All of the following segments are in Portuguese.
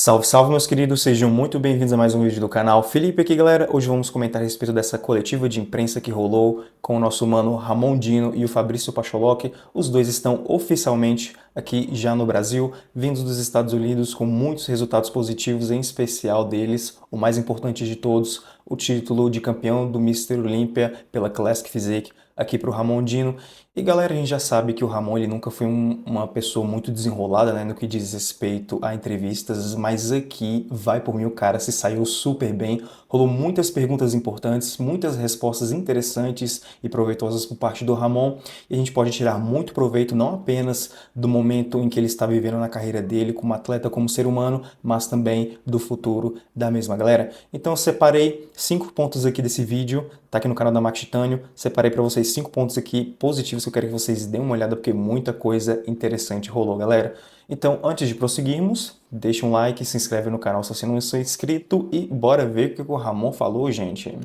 Salve, salve, meus queridos, sejam muito bem-vindos a mais um vídeo do canal. Felipe aqui, galera. Hoje vamos comentar a respeito dessa coletiva de imprensa que rolou com o nosso mano Ramon Dino e o Fabrício Pacholoc. Os dois estão oficialmente aqui já no Brasil, vindos dos Estados Unidos com muitos resultados positivos, em especial deles, o mais importante de todos, o título de campeão do Mr. Olympia pela Classic Physique aqui para o Ramon Dino. E galera, a gente já sabe que o Ramon ele nunca foi uma pessoa muito desenrolada, né, no que diz respeito a entrevistas, mas aqui, vai por mim, o cara se saiu super bem, rolou muitas perguntas importantes, muitas respostas interessantes e proveitosas por parte do Ramon, e a gente pode tirar muito proveito não apenas do momento em que ele está vivendo na carreira dele como atleta, como ser humano, mas também do futuro da mesma galera. Então eu separei 5 pontos aqui desse vídeo, tá aqui no canal da Max Titânio, separei para vocês 5 pontos aqui positivos que eu quero que vocês deem uma olhada, porque muita coisa interessante rolou, galera. Então, antes de prosseguirmos, deixa um like, se inscreve no canal se você não é inscrito e bora ver o que o Ramon falou, gente.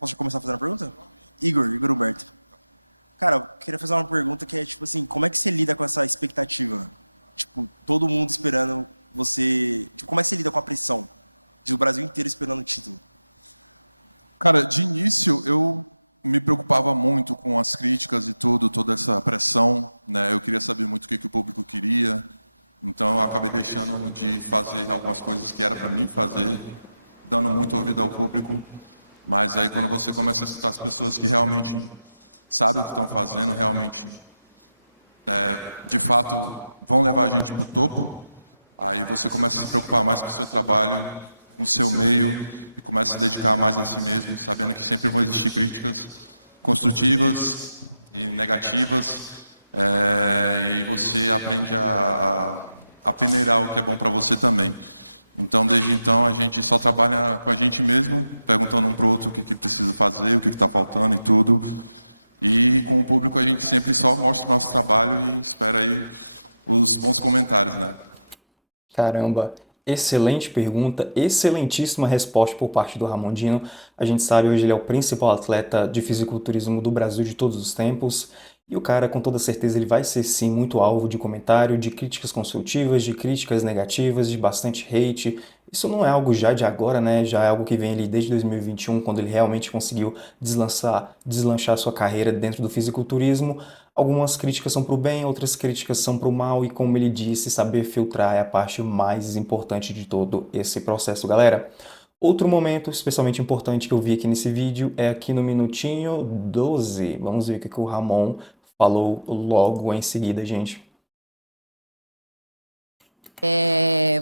Posso começar fazendo a pergunta? Igor Humberto. Cara, eu queria fazer uma pergunta que é, tipo assim, como é que você lida com essa expectativa? Tipo, todo mundo esperando você... Tipo, como é que você lida com a pressão de o Brasil inteiro esperando o título? Cara, de início eu me preocupava muito com as críticas e tudo, toda essa pressão, né? Eu queria saber muito o que o público queria, então eu acabei deixando de fazer algumas coisas que era para mim fazer, dando muito ouvido ao público. Mas aí quando você começa a escutar as pessoas que realmente sabem o que estão fazendo, realmente, de fato, vão levar a gente para o topo, aí você começa a se preocupar mais com o seu trabalho, com o seu meio, e começa a se dedicar mais a si mesmo, sabendo que sempre vão existir críticas construtivas e negativas, e você aprende a peneirar o que é bom para você também. Então, desde então, a gente só trabalha com a gente mesmo, perguntando um para o outro o que precisa fazer, o que está faltando e tudo. E com o público a gente sempre só mostra o nosso trabalho e espera aí os bons comentários, né? Caramba, excelente pergunta, excelentíssima resposta por parte do Ramon Dino. A gente sabe hoje ele é o principal atleta de fisiculturismo do Brasil de todos os tempos. E o cara, com toda certeza, ele vai ser sim muito alvo de comentário, de críticas construtivas, de críticas negativas, de bastante hate. Isso não é algo já de agora, né? Já é algo que vem ali desde 2021, quando ele realmente conseguiu deslanchar sua carreira dentro do fisiculturismo. Algumas críticas são para o bem, outras críticas são para o mal, e como ele disse, saber filtrar é a parte mais importante de todo esse processo, galera. Outro momento especialmente importante que eu vi aqui nesse vídeo é aqui no minutinho 12. Vamos ver o que o Ramon falou logo em seguida, gente.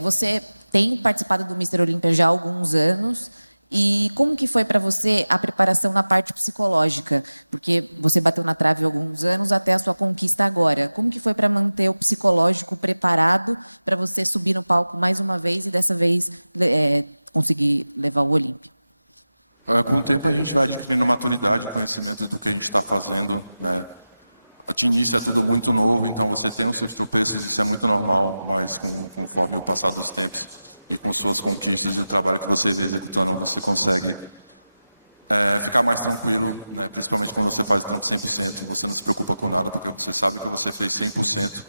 Você tem participado do Mr. Olímpia já há alguns anos. E como que foi para você a preparação na parte psicológica? Porque você bateu na trave há alguns anos até a sua conquista agora. Como que foi para manter o psicológico preparado para você subir no palco mais uma vez e dessa vez conseguir levar o Olímpia? Com o tempo a gente vai adquirindo maturidade, conhecimento do que a gente está fazendo, né? De início é tudo muito novo, então você tem os seus tropeços, isso é muito normal, mas conforme o passar dos tempos e com suas conquistas e o trabalho que você vem executando, você consegue ficar mais tranquilo, né? Principalmente quando você faz o trampo 100%, você não se preocupa com nada, porque você sabe que você fez 100%.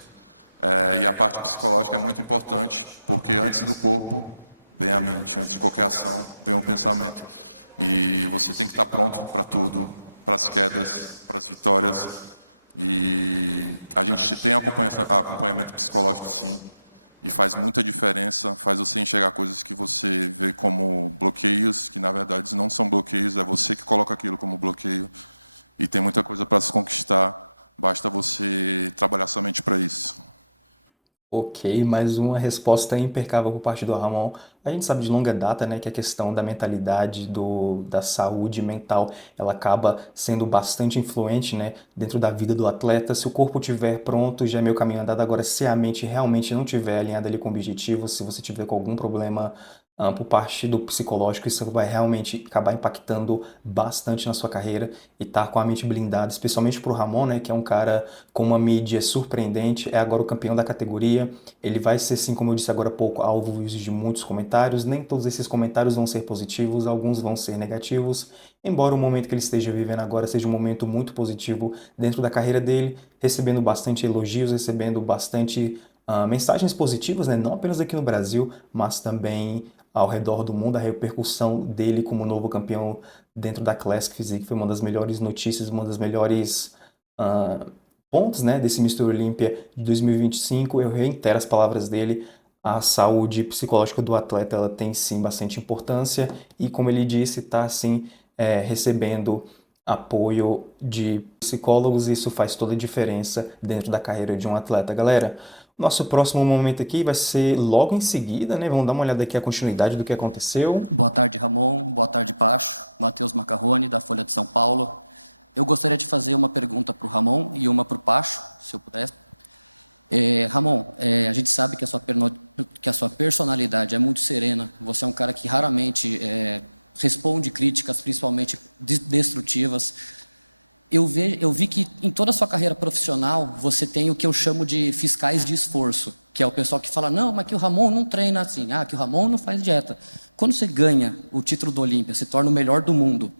E a parte psicológica é muito importante, porque antes do corpo vem a mente, antes de qualquer ação vem o pensamento. E você tem que estar pronto para tudo, para as quedas, para as vitórias. E a gente tem acompanhamento psicológico, sim, e faz muita diferença, faz você enxergar coisas que você vê como bloqueios, que na verdade não são bloqueios, é você que coloca aquilo como bloqueio. E tem muita coisa para se conquistar, basta você trabalhar somente para isso. Ok, mais uma resposta impecável por parte do Ramon. A gente sabe de longa data, né, que a questão da mentalidade, da saúde mental, ela acaba sendo bastante influente, né, dentro da vida do atleta. Se o corpo estiver pronto, já é meio caminho andado. Agora, se a mente realmente não estiver alinhada ali com o objetivo, se você tiver com algum problema por parte do psicológico, isso vai realmente acabar impactando bastante na sua carreira, e estar com a mente blindada, especialmente para o Ramon, né, que é um cara com uma mídia surpreendente, é agora o campeão da categoria. Ele vai ser, sim, como eu disse agora há pouco, alvo de muitos comentários. Nem todos esses comentários vão ser positivos, alguns vão ser negativos, embora o momento que ele esteja vivendo agora seja um momento muito positivo dentro da carreira dele, recebendo bastante elogios, recebendo bastante mensagens positivas, né? Não apenas aqui no Brasil, mas também ao redor do mundo. A repercussão dele como novo campeão dentro da Classic Physique foi uma das melhores notícias, uma das melhores ah, pontos, né, desse Mr. Olympia de 2025. Eu reitero as palavras dele. A saúde psicológica do atleta ela tem sim bastante importância e, como ele disse, está assim recebendo apoio de psicólogos e isso faz toda a diferença dentro da carreira de um atleta. Galera, nosso próximo momento aqui vai ser logo em seguida, né? Vamos dar uma olhada aqui a continuidade do que aconteceu. Boa tarde, Ramon. Boa tarde, Pacho. Matheus Macarrone, da Folha de São Paulo. Eu gostaria de fazer uma pergunta para o Ramon e uma para o Pacho, se eu puder. Ramon, a gente sabe que a sua personalidade é muito serena. Você é um cara que raramente responde críticas, principalmente destrutivas. Eu vi que em toda a sua carreira profissional você tem o que eu chamo de fiscais de esforço, que é o pessoal que fala, não, mas que o Ramon não treina assim, que o Ramon não faz dieta. Quando você ganha o título do Olímpia, se torna o melhor do mundo,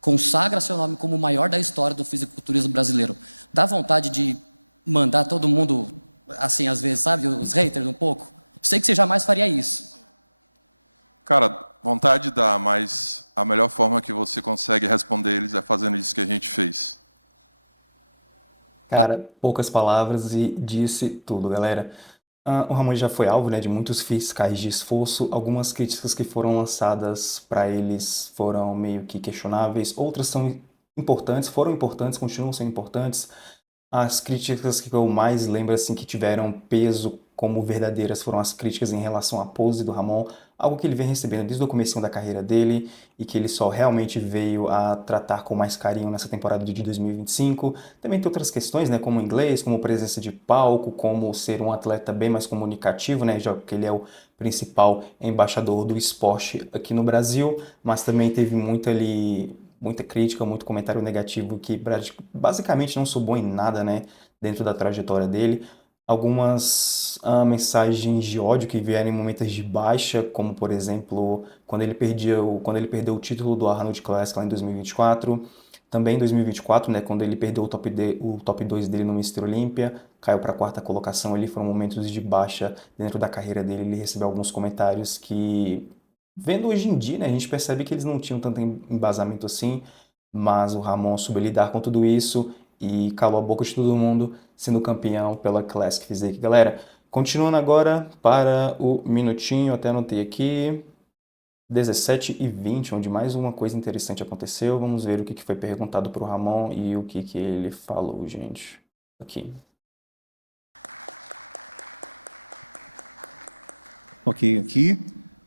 consagra seu nome como o maior da história do fisiculturismo brasileiro, dá vontade de mandar todo mundo, assim, às vezes, sabe, os haters um pouco? Sei que você jamais faria isso. Cara, vontade dá, mas a melhor forma que você consegue responder eles é fazendo isso que a gente fez. Cara, poucas palavras e disse tudo, galera. O Ramon já foi alvo, né, de muitos fiscais de esforço. Algumas críticas que foram lançadas para eles foram meio que questionáveis, outras são importantes, foram importantes, continuam sendo importantes. As críticas que eu mais lembro assim que tiveram peso como verdadeiras foram as críticas em relação à pose do Ramon, algo que ele vem recebendo desde o começo da carreira dele e que ele só realmente veio a tratar com mais carinho nessa temporada de 2025. Também tem outras questões, né, como inglês, como presença de palco, como ser um atleta bem mais comunicativo, né, já que ele é o principal embaixador do esporte aqui no Brasil, mas também teve muita crítica, muito comentário negativo que basicamente não sobrou em nada, né, dentro da trajetória dele. Algumas mensagens de ódio que vieram em momentos de baixa, como por exemplo, quando ele perdeu o título do Arnold Classic lá em 2024. Também em 2024, né, quando ele perdeu o top 2 dele no Mr. Olympia, caiu para a quarta colocação ali, foram momentos de baixa dentro da carreira dele. Ele recebeu alguns comentários que, vendo hoje em dia, né, a gente percebe que eles não tinham tanto embasamento assim, mas o Ramon soube lidar com tudo isso e calou a boca de todo mundo, sendo campeão pela Classic Physique. Galera, continuando agora para o minutinho, até anotei aqui, 17h20, onde mais uma coisa interessante aconteceu. Vamos ver o que foi perguntado para o Ramon e o que ele falou, gente. Aqui. Ok, aqui.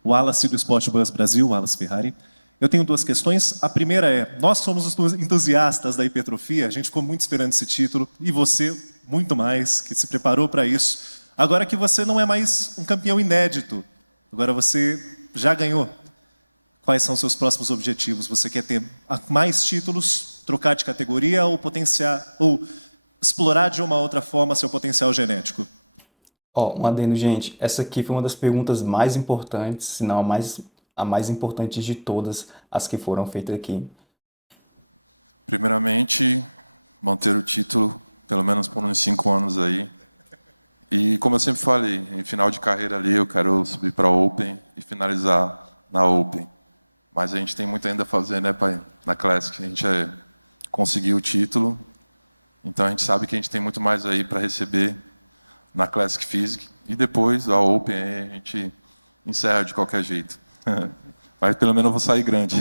Wallace do Sport Bus Brasil, Wallace Ferrari. Eu tenho duas questões. A primeira é, nós somos os entusiastas da hipertrofia, a gente ficou muito esperando esse título, e você, muito mais, que se preparou para isso. Agora que você não é mais um campeão inédito, agora você já ganhou. Quais são os seus próximos objetivos? Você quer ter mais títulos, trocar de categoria ou explorar de uma outra forma seu potencial genético? Um adendo, gente. Essa aqui foi uma das perguntas mais importantes, se não a mais importante de todas as que foram feitas aqui. Primeiramente, manter o título, pelo menos por uns 5 anos aí. E como eu sempre falei, em final de carreira ali, eu quero subir para a Open e finalizar na Open. Mas a gente tem muito ainda a fazer, né, pai? Na Classic, a gente conseguiu o título. Então a gente sabe que a gente tem muito mais aí para receber na Classic Physique. E depois, a Open, aí a gente encerra de qualquer jeito. Mas pelo menos eu vou sair grande.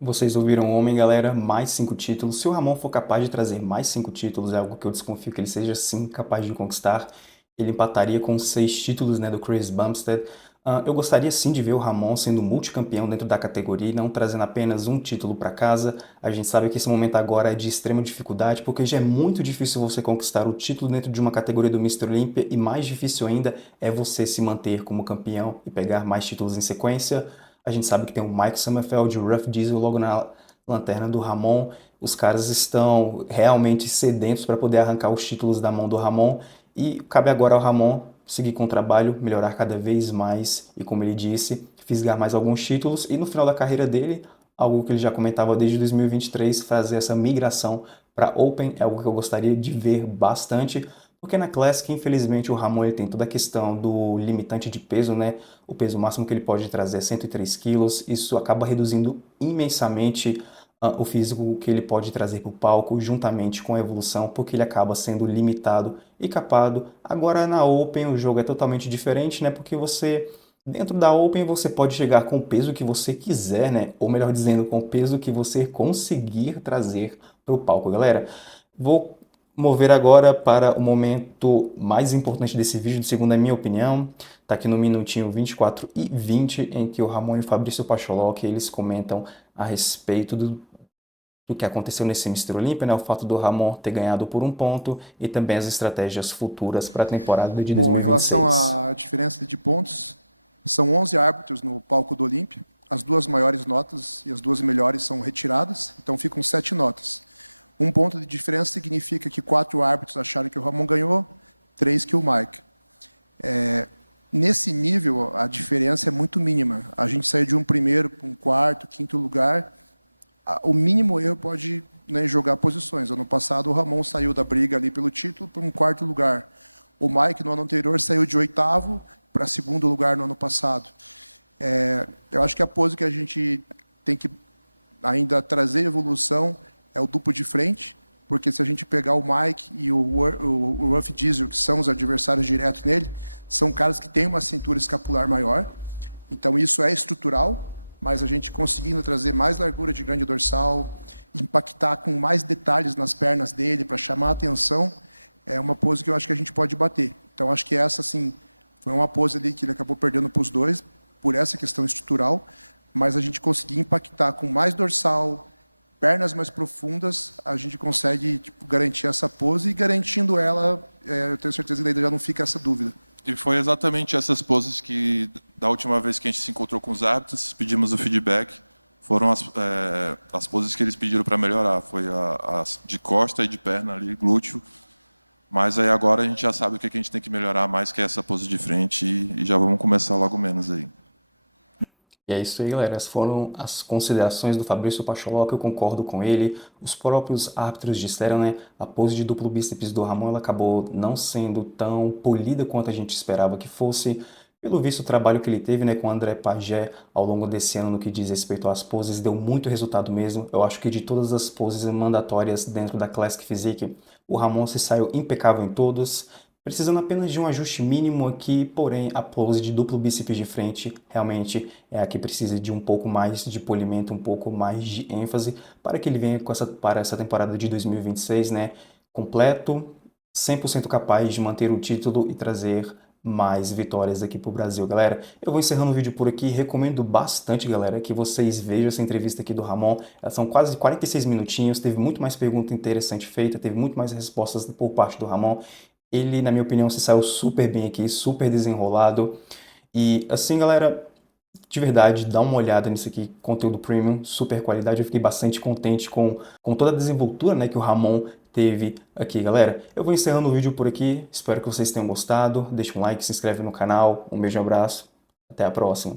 Vocês ouviram o homem, galera, mais 5 títulos. Se o Ramon for capaz de trazer mais 5 títulos, é algo que eu desconfio que ele seja sim capaz de conquistar. Ele empataria com 6 títulos, né, do Chris Bumstead. Eu gostaria sim de ver o Ramon sendo multicampeão dentro da categoria e não trazendo apenas um título para casa. A gente sabe que esse momento agora é de extrema dificuldade, porque já é muito difícil você conquistar o título dentro de uma categoria do Mr. Olympia e mais difícil ainda é você se manter como campeão e pegar mais títulos em sequência. A gente sabe que tem o Mike Sommerfeld e o Ruff Diesel logo na lanterna do Ramon. Os caras estão realmente sedentos para poder arrancar os títulos da mão do Ramon e cabe agora ao Ramon seguir com o trabalho, melhorar cada vez mais e, como ele disse, fisgar mais alguns títulos e no final da carreira dele, algo que ele já comentava desde 2023, fazer essa migração para Open é algo que eu gostaria de ver bastante, Porque na Classic, infelizmente, o Ramon ele tem toda a questão do limitante de peso, né? O peso máximo que ele pode trazer é 103 quilos. Isso acaba reduzindo imensamente o físico que ele pode trazer para o palco, juntamente com a evolução, porque ele acaba sendo limitado e capado. Agora na Open o jogo é totalmente diferente, né? Porque você, dentro da Open, você pode chegar com o peso que você quiser, né? Ou melhor dizendo, com o peso que você conseguir trazer para o palco, galera. Vou mover agora para o momento mais importante desse vídeo, segundo a minha opinião. Tá aqui no minutinho 24 e 20, em que o Ramon e o Fabrício Pacholok, eles comentam a respeito do que aconteceu nesse Mr. Olympia, né? O fato do Ramon ter ganhado por um ponto e também as estratégias futuras para a temporada de 2026. Bom, em relação à diferença de pontos, são 11 árbitros no palco do Olímpia. As duas maiores notas e as duas melhores são retiradas, então ficam 7 notas. Um ponto de diferença significa que 4 árbitros acharam que o Ramon ganhou, 3 que o Mike. Nesse nível, a diferença é muito mínima. A gente saiu de um primeiro para um quarto, quinto lugar. O mínimo erro pode, né, jogar posições. Ano passado, o Ramon saiu da briga ali pelo título para um quarto lugar. O Mike, no ano anterior, saiu de 8º para 2º lugar no ano passado. Eu acho que a pose que a gente tem que ainda trazer evolução é o duplo de frente, porque se a gente pegar o Mike e o Ruff Diesel, que são os adversários diretos nele, são caras que têm uma cintura escapular maior. Então, isso é estrutural, mas a gente conseguindo trazer mais largura de grande dorsal, impactar com mais detalhes nas pernas dele para chamar a atenção, é uma pose que eu acho que a gente pode bater. Então, acho que essa, assim, foi uma pose ali que ele acabou perdendo para os dois, por essa questão estrutural, mas a gente conseguir impactar com mais dorsal, pernas mais profundas, a gente consegue, tipo, garantir essa pose, e garantindo ela, eu tenho certeza que ainda já não fica essa dúvida. E foi exatamente essas poses que, da última vez que a gente se encontrou com os árbitros, pedimos o feedback, foram as poses que eles pediram para melhorar. Foi as de costa e de perna ali, glúteo. Mas aí agora a gente já sabe o que a gente tem que melhorar mais, que é essa pose de frente, e já vamos começar logo menos aí. E é isso aí, galera. Essas foram as considerações do Fabrício Pacholok, eu concordo com ele. Os próprios árbitros disseram, né? A pose de duplo bíceps do Ramon ela acabou não sendo tão polida quanto a gente esperava que fosse. Pelo visto, o trabalho que ele teve, né, com o André Pagé ao longo desse ano no que diz respeito às poses deu muito resultado mesmo. Eu acho que de todas as poses mandatórias dentro da Classic Physique, o Ramon se saiu impecável em todas, precisando apenas de um ajuste mínimo aqui, porém a pose de duplo bíceps de frente realmente é a que precisa de um pouco mais de polimento, um pouco mais de ênfase para que ele venha para essa temporada de 2026, né, completo, 100% capaz de manter o título e trazer mais vitórias aqui pro Brasil, galera. Eu vou encerrando o vídeo por aqui, recomendo bastante, galera, que vocês vejam essa entrevista aqui do Ramon. Elas são quase 46 minutinhos, teve muito mais pergunta interessante feita, teve muito mais respostas por parte do Ramon. Ele, na minha opinião, se saiu super bem aqui, super desenrolado. E assim, galera, de verdade, dá uma olhada nisso aqui, conteúdo premium, super qualidade. Eu fiquei bastante contente com toda a desenvoltura, né, que o Ramon teve aqui, galera. Eu vou encerrando o vídeo por aqui, espero que vocês tenham gostado. Deixa um like, se inscreve no canal, um beijo e um abraço, até a próxima.